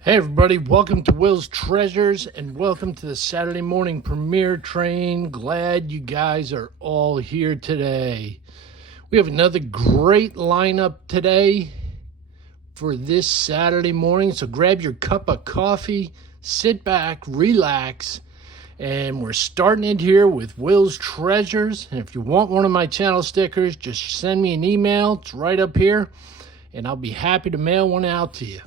Hey everybody, welcome to Will's Treasures and welcome to the Saturday morning premiere train. Glad you guys are all here today. We have another great lineup today for this Saturday morning. So grab your cup of coffee, sit back, relax, and we're starting it here with Will's Treasures. And if you want one of my channel stickers, just send me an email. It's right up here, and I'll be happy to mail one out to you.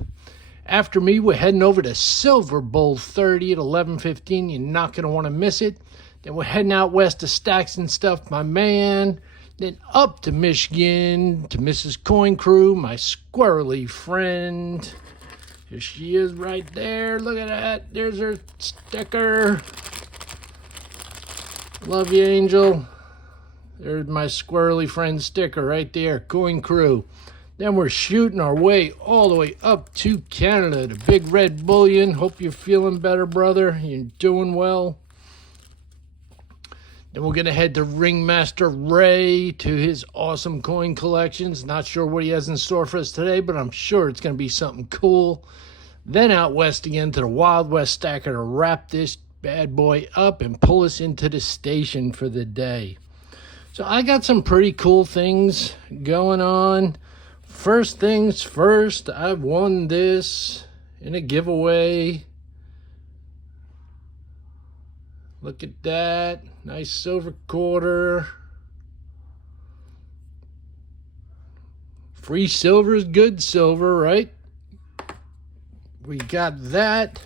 After me, we're heading over to Silver Bowl 30 at 11:15. You're not going to want to miss it. Then we're heading out west to Stacks and Stuff, my man. Then up to Michigan to Mrs. Coin Crew, my squirrely friend. Here she is right there. Look at that. There's her sticker. Love you, Angel. There's my squirrely friend sticker right there. Coin Crew. Then we're shooting our way all the way up to Canada, the Big Red Bullion. Hope you're feeling better, brother. You're doing well. Then we're going to head to Ringmaster Ray to his awesome coin collections. Not sure what he has in store for us today, but I'm sure it's going to be something cool. Then out west again to the Wild West Stacker to wrap this bad boy up and pull us into the station for the day. So I got some pretty cool things going on. First things first, I won this in a giveaway. Look at that. Nice silver quarter. Free silver is good silver, right? We got that.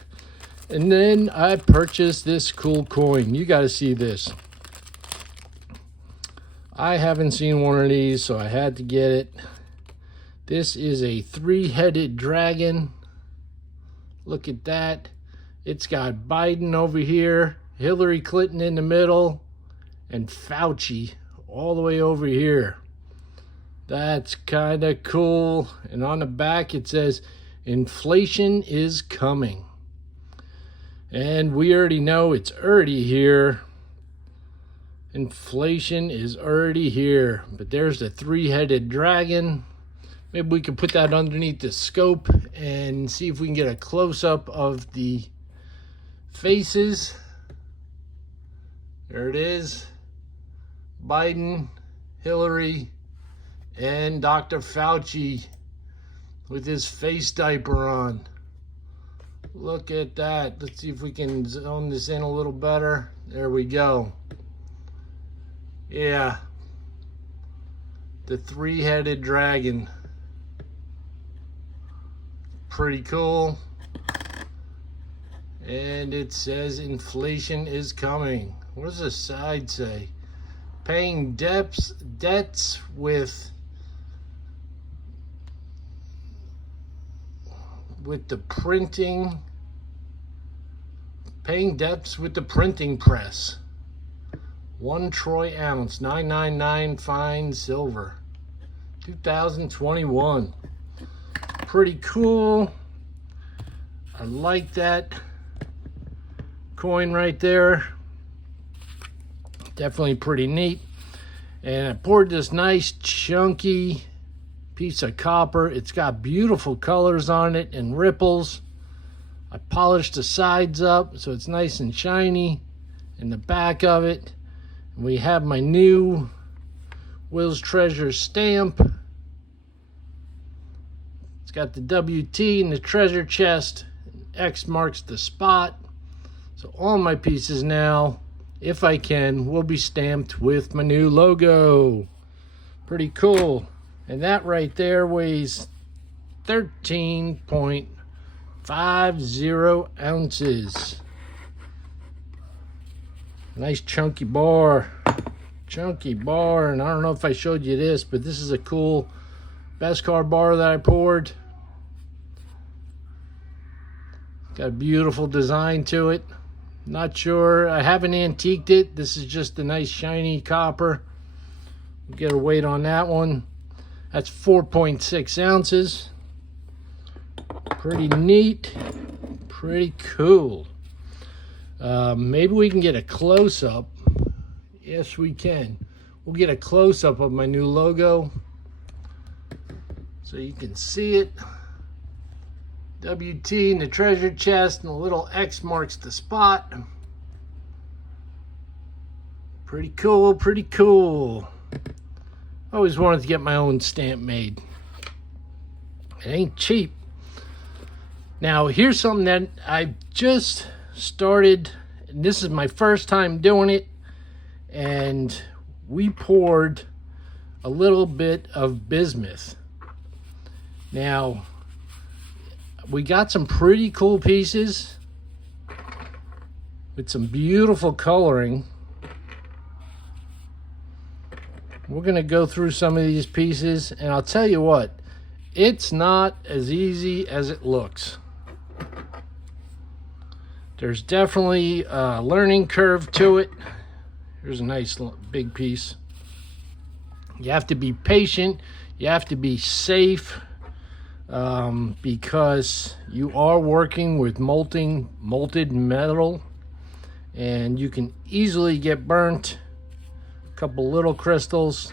And then I purchased this cool coin. You got to see this. I haven't seen one of these, so I had to get it. This is a three-headed dragon. Look at that. It's got Biden over here, Hillary Clinton in the middle, and Fauci all the way over here. That's kind of cool. And on the back it says, inflation is coming. And we already know it's already here. Inflation is already here. But there's the three-headed dragon. Maybe we can put that underneath the scope and see if we can get a close-up of the faces. There it is. Biden, Hillary, and Dr. Fauci with his face diaper on. Look at that. Let's see if we can zone this in a little better. There we go. Yeah. The three-headed dragon. Pretty cool. And it says inflation is coming. What does the side say? Paying debts with the printing. Paying debts with the printing press. 1 troy ounce, 999 fine silver. 2021. Pretty cool. I like that coin right there. Definitely pretty neat. And I poured this nice chunky piece of copper. It's got beautiful colors on it and ripples. I polished the sides up so it's nice and shiny in the back of it. And we have my new Will's Treasure stamp. Got the WT in the treasure chest. X marks the spot. So all my pieces now, if I can, will be stamped with my new logo. Pretty cool. And that right there weighs 13.50 ounces. Nice chunky bar. Chunky bar. And I don't know if I showed you this, but this is a cool Beskar bar that I poured. Got a beautiful design to it. Not sure. I haven't antiqued it. This is just a nice shiny copper. We'll get a weight on that one. That's 4.6 ounces. Pretty neat. Pretty cool. Maybe we can get a close-up. Yes, we can. We'll get a close-up of my new logo so you can see it. WT in the treasure chest, and the little X marks the spot. Pretty cool, pretty cool. Always wanted to get my own stamp made. It ain't cheap. Now, here's something that I just started, and this is my first time doing it, and we poured a little bit of bismuth. Now, we got some pretty cool pieces with some beautiful coloring. We're going to go through some of these pieces, and I'll tell you what, it's not as easy as it looks. There's definitely a learning curve to it. Here's a nice big piece. You have to be patient. You have to be safe because you are working with molted metal, and you can easily get burnt. A couple little crystals.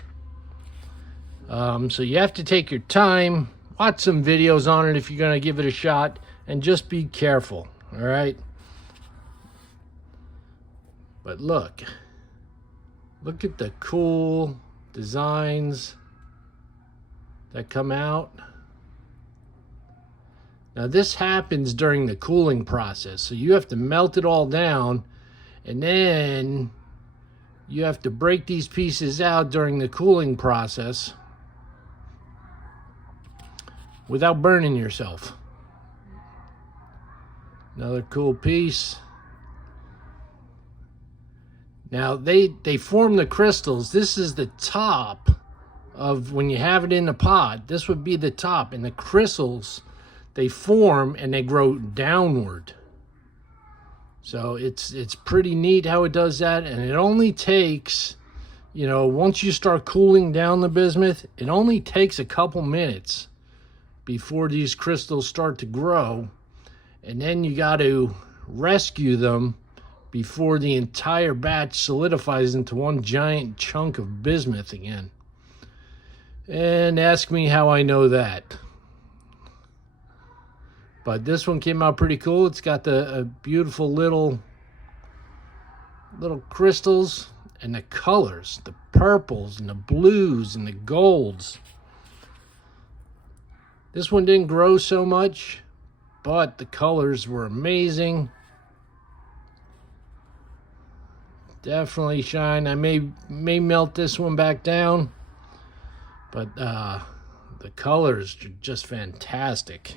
So you have to take your time, watch some videos on it if you're going to give it a shot, and just be careful, all right? But look at the cool designs that come out. Now this happens during the cooling process, so you have to melt it all down, and then you have to break these pieces out during the cooling process without burning yourself. Another cool piece. Now they form the crystals. This is the top of when you have it in the pot. This would be the top, and the crystals, they form and they grow downward. So it's pretty neat how it does that, and it only takes, you know, once you start cooling down the bismuth, it only takes a couple minutes before these crystals start to grow, and then you got to rescue them before the entire batch solidifies into one giant chunk of bismuth again. And ask me how I know that. But this one came out pretty cool. It's got the beautiful little crystals, and the colors, the purples and the blues and the golds. This one didn't grow so much, but the colors were amazing. Definitely shine. I may melt this one back down, but the colors are just fantastic.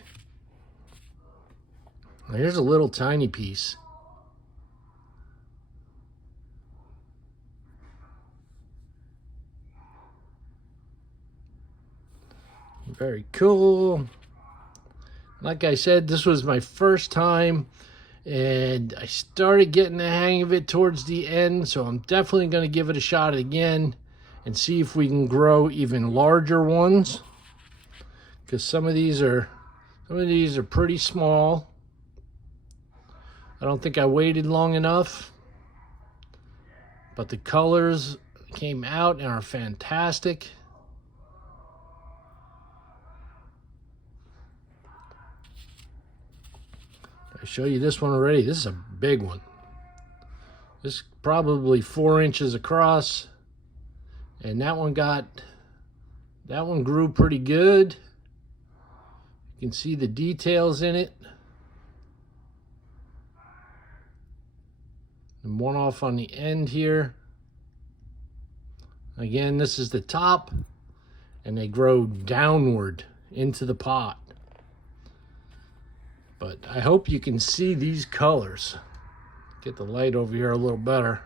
Now here's a little tiny piece. Very cool. Like I said, this was my first time, and I started getting the hang of it towards the end, so I'm definitely going to give it a shot again and see if we can grow even larger ones, because some of these are pretty small. I don't think I waited long enough, but the colors came out and are fantastic. I show you this one already. This is a big one. This is probably 4 inches across, and that one grew pretty good. You can see the details in it. And one off on the end here. Again, this is the top, and they grow downward into the pot. But I hope you can see these colors. Get the light over here a little better.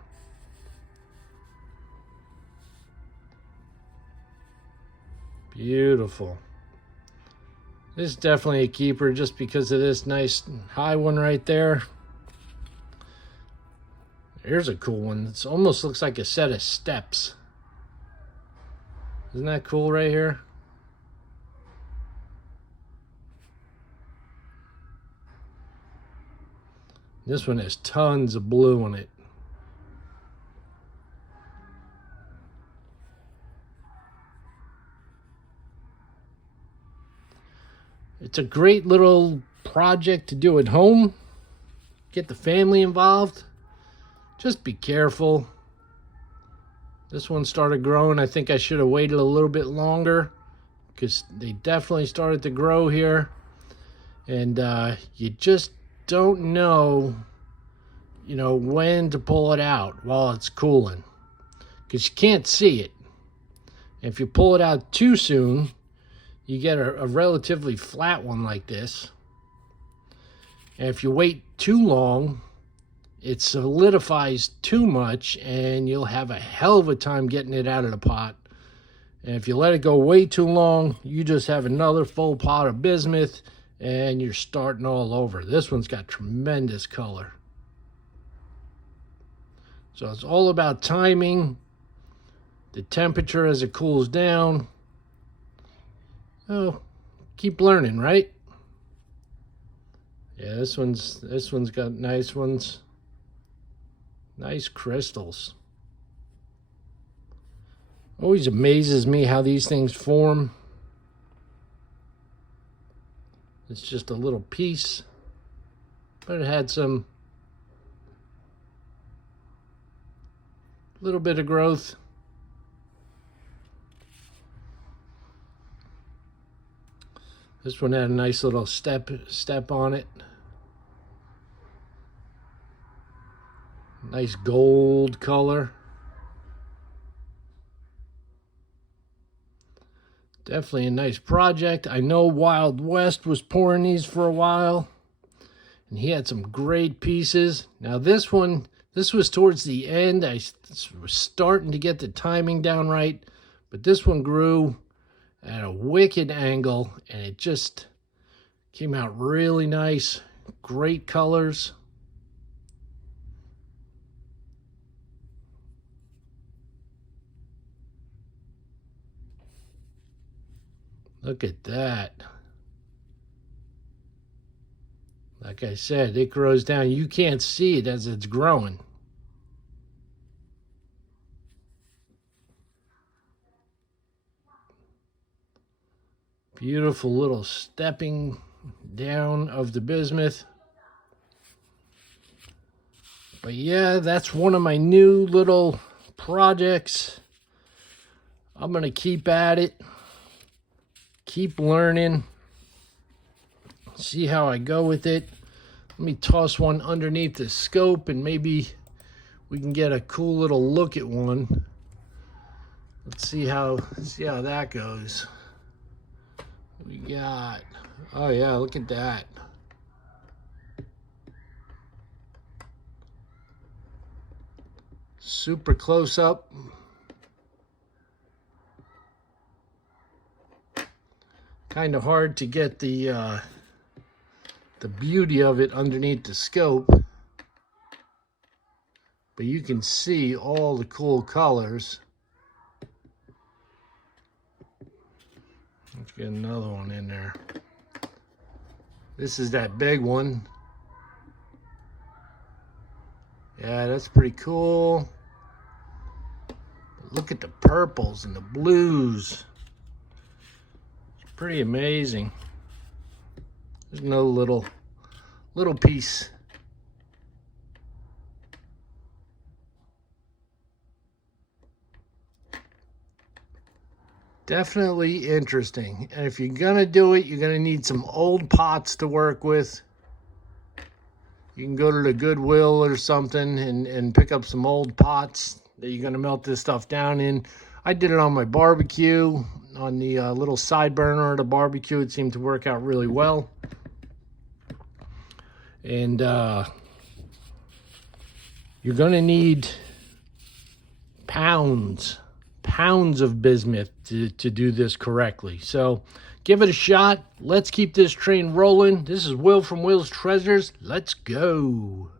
Beautiful. This is definitely a keeper just because of this nice high one right there. Here's a cool one. It almost looks like a set of steps. Isn't that cool right here? This one has tons of blue on it. It's a great little project to do at home. Get the family involved. Just be careful. This one started growing. I think I should have waited a little bit longer because they definitely started to grow here. And you just don't know, when to pull it out while it's cooling, because you can't see it. If you pull it out too soon, you get a relatively flat one like this. And if you wait too long, it solidifies too much and you'll have a hell of a time getting it out of the pot. And if you let it go way too long, you just have another full pot of bismuth and you're starting all over. This one's got tremendous color. So it's all about timing, the temperature as it cools down. Oh, keep learning, right? Yeah, this one's got nice ones. Nice crystals. Always amazes me how these things form. It's just a little piece, but it had some little bit of growth. This one had a nice little step on it. Nice gold color. Definitely a nice project. I know Wild West was pouring these for a while, and he had some great pieces. Now this one, this was towards the end. I was starting to get the timing down right, but this one grew at a wicked angle, and it just came out really nice. Great colors. Look at that. Like I said, it grows down. You can't see it as it's growing. Beautiful little stepping down of the bismuth. But yeah, that's one of my new little projects. I'm going to keep at it. Keep learning. See how I go with it. Let me toss one underneath the scope and maybe we can get a cool little look at one. Let's see how that goes. What we got? Oh yeah, look at that. Super close up. Kind of hard to get the beauty of it underneath the scope, but you can see all the cool colors. Let's get another one in there. This is that big one. Yeah, that's pretty cool. Look at the purples and the blues. Pretty amazing. There's no little piece. Definitely interesting. And if you're gonna do it, you're gonna need some old pots to work with. You can go to the Goodwill or something and pick up some old pots that you're gonna melt this stuff down in. I did it on my barbecue, on the little side burner of the barbecue. It seemed to work out really well. And you're going to need pounds of bismuth to do this correctly. So give it a shot. Let's keep this train rolling. This is Will from Will's Treasures. Let's go.